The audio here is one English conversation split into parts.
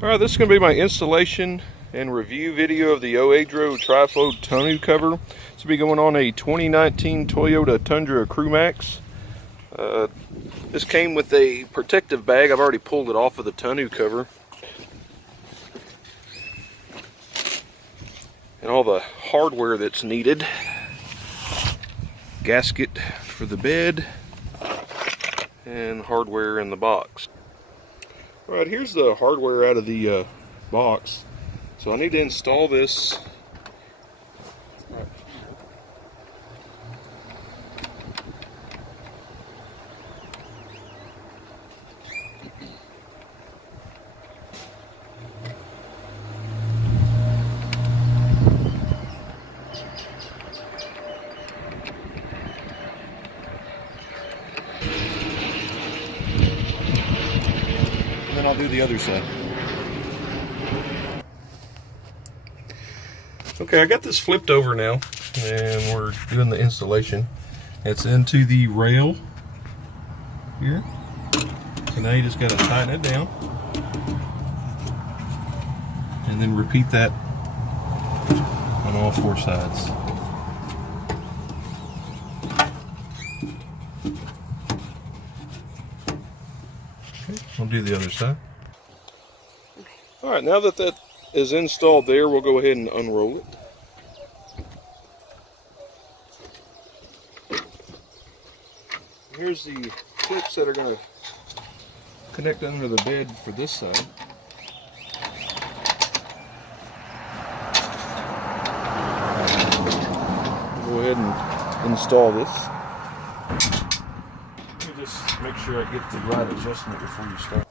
Alright, this is going to be my installation and review video of the oEdRo tri-fold tonneau cover. This will be going on a 2019 Toyota Tundra Crew Max. This came with a protective bag. I've already pulled it off of the tonneau cover. And all the hardware that's needed. Gasket for the bed. And hardware in the box. Alright, here's the hardware out of the box. So I need to install this. Then I'll do the other side. Okay, I got this flipped over now, and we're doing the installation. It's into the rail here. So now you just got to tighten it down, and then repeat that on all four sides. We'll do the other side. Alright, now that that is installed there, we'll go ahead and unroll it. Here's the clips that are going to connect under the bed for this side. Go ahead and install this. Just make sure I get the right adjustment before you start.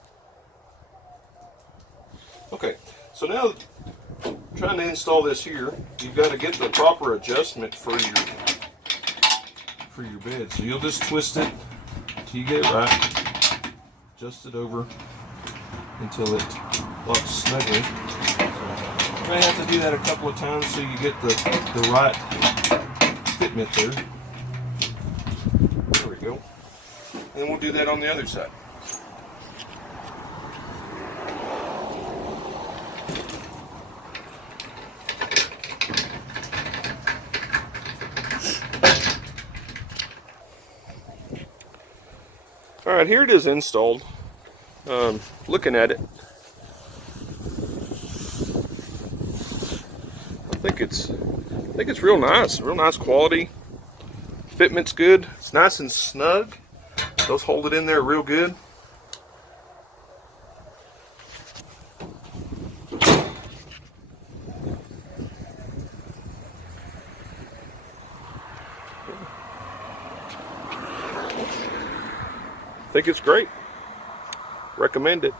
Okay, so now trying to install this here, you've got to get the proper adjustment for your bed. So you'll just twist it till you get it right, adjust it over until it locks snugly. You may have to do that a couple of times so you get the right fitment there. There we go. And then we'll do that on the other side. Alright, here it is installed. Looking at it, I think it's real nice quality. Fitment's good. It's nice and snug. Those hold it in there real good. I think it's great. Recommend it.